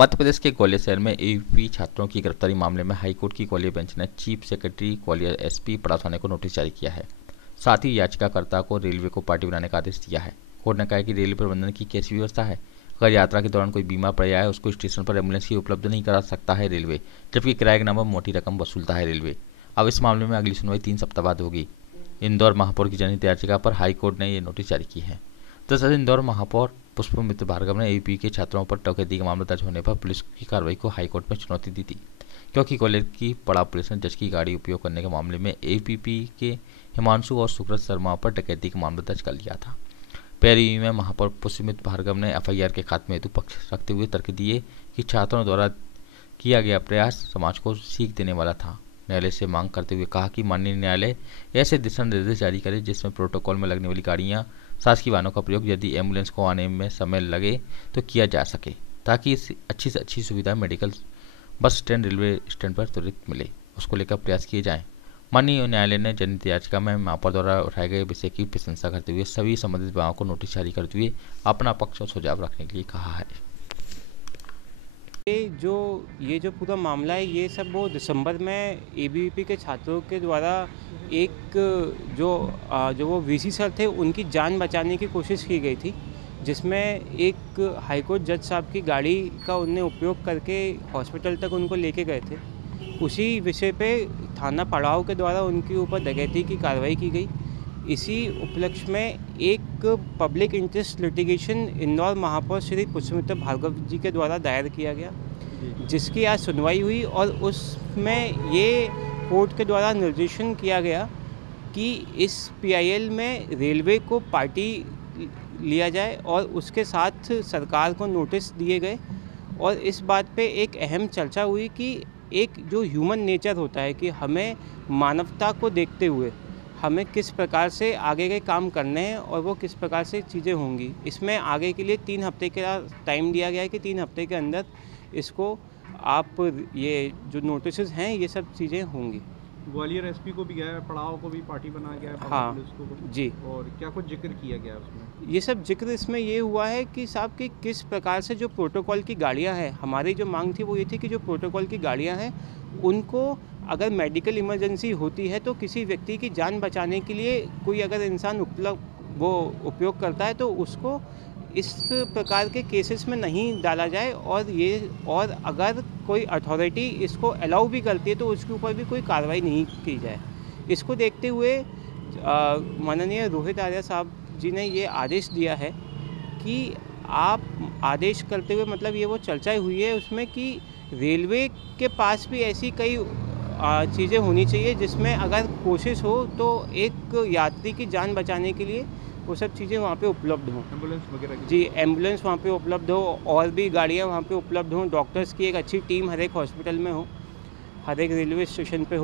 मध्य प्रदेश के ग्वालियर शहर में एबीवीपी छात्रों की गिरफ्तारी मामले में हाईकोर्ट की ग्वालियर बेंच ने चीफ सेक्रेटरी ग्वालियर एसपी पड़ासाने को नोटिस जारी किया है। साथ ही याचिकाकर्ता को रेलवे को पार्टी बनाने का आदेश दिया है। कोर्ट ने कहा है कि रेलवे प्रबंधन की कैसी व्यवस्था है। अगर यात्रा के दौरान कोई बीमार पड़ जाए उसको स्टेशन पर एम्बुलेंस की उपलब्ध नहीं करा सकता है रेलवे, जबकि किराए के नाम पर मोटी रकम वसूलता है रेलवे। अब इस मामले में अगली सुनवाई 3 सप्ताह बाद होगी। इंदौर महापौर की जनहित याचिका पर हाईकोर्ट ने ये नोटिस जारी की है। दरअसल इंदौर महापौर पुष्पमित्र भार्गव ने एबीवीपी के छात्रों पर डकैती का मामला दर्ज होने पर पुलिस की कार्रवाई को हाईकोर्ट में चुनौती दी थी, क्योंकि ग्वालियर की पड़ाव पुलिस ने जज की गाड़ी उपयोग करने के मामले में एबीवीपी के हिमांशु और सुब्रत शर्मा पर डकैती का मामला दर्ज कर लिया था। पैरवी में महापौर पुष्पमित्र भार्गव ने एफआईआर के खात्मे हेतु पक्ष रखते हुए तर्क दिए कि छात्रों द्वारा किया गया प्रयास समाज को सीख देने वाला था। न्यायालय से मांग करते हुए कहा कि माननीय न्यायालय ऐसे दिशा निर्देश जारी करे जिसमें प्रोटोकॉल में लगने वाली गाड़ियां, शासकीय वाहनों का प्रयोग यदि एम्बुलेंस को आने में समय लगे तो किया जा सके, ताकि इस अच्छी से अच्छी सुविधा medical, bus stand, railway stand पर त्वरित मिले, उसको लेकर प्रयास किए जाएं। माननीय न्यायालय ने जनहित याचिका में महापौर द्वारा उठाए गए विषय की प्रशंसा करते हुए सभी संबंधित विभागों को नोटिस जारी करते हुए अपना पक्ष और सुझाव रखने के लिए कहा है। ये जो पूरा मामला है, ये सब वो दिसंबर में एबीवीपी के छात्रों के द्वारा एक जो वो वीसी सर थे उनकी जान बचाने की कोशिश की गई थी, जिसमें एक हाईकोर्ट जज साहब की गाड़ी का उनने उपयोग करके हॉस्पिटल तक उनको लेके गए थे। उसी विषय पे थाना पड़ाव के द्वारा उनके ऊपर डकैती की कार्रवाई की गई। इसी उपलक्ष्य में एक पब्लिक इंटरेस्ट लिटिगेशन इंदौर महापौर श्री पुष्पमित्र भार्गव जी के द्वारा दायर किया गया, जिसकी आज सुनवाई हुई और उसमें ये कोर्ट के द्वारा निर्देशन किया गया कि इस पीआईएल में रेलवे को पार्टी लिया जाए और उसके साथ सरकार को नोटिस दिए गए। और इस बात पे एक अहम चर्चा हुई कि एक जो ह्यूमन नेचर होता है कि हमें मानवता को देखते हुए हमें किस प्रकार से आगे के काम करने हैं और वो किस प्रकार से चीज़ें होंगी। इसमें आगे के लिए 3 हफ्ते का टाइम दिया गया है कि 3 हफ्ते के अंदर इसको आप ये जो नोटिसेस हैं ये सब चीज़ें होंगी। ग्वालियर एसपी को भी गया है, पड़ाव को भी पार्टी बनाया गया है, हाँ पुलिस को जी। और क्या कुछ जिक्र किया गया है उसमें? ये सब जिक्र इसमें ये हुआ है कि साहब कि किस प्रकार से जो प्रोटोकॉल की गाड़ियां हैं, हमारी जो मांग थी वो ये थी कि जो प्रोटोकॉल की गाड़ियां हैं उनको अगर मेडिकल इमरजेंसी होती है तो किसी व्यक्ति की जान बचाने के लिए कोई अगर इंसान उपयोग करता है तो उसको इस प्रकार के केसेस में नहीं डाला जाए, और अगर कोई अथॉरिटी इसको अलाउ भी करती है तो उसके ऊपर भी कोई कार्रवाई नहीं की जाए। इसको देखते हुए माननीय रोहित आर्या साहब जी ने ये आदेश दिया है कि आप आदेश करते हुए मतलब ये वो चर्चा हुई है उसमें कि रेलवे के पास भी ऐसी कई चीज़ें होनी चाहिए जिसमें अगर कोशिश हो तो एक यात्री की जान बचाने के लिए वो सब चीज़ें वहाँ पे उपलब्ध हों। एम्बुलेंस वगैरह की? जी, एम्बुलेंस वहाँ पे उपलब्ध हो और भी गाड़ियाँ वहाँ पे उपलब्ध हों, डॉक्टर्स की एक अच्छी टीम हर एक हॉस्पिटल में हो, हर एक रेलवे स्टेशन पे हो।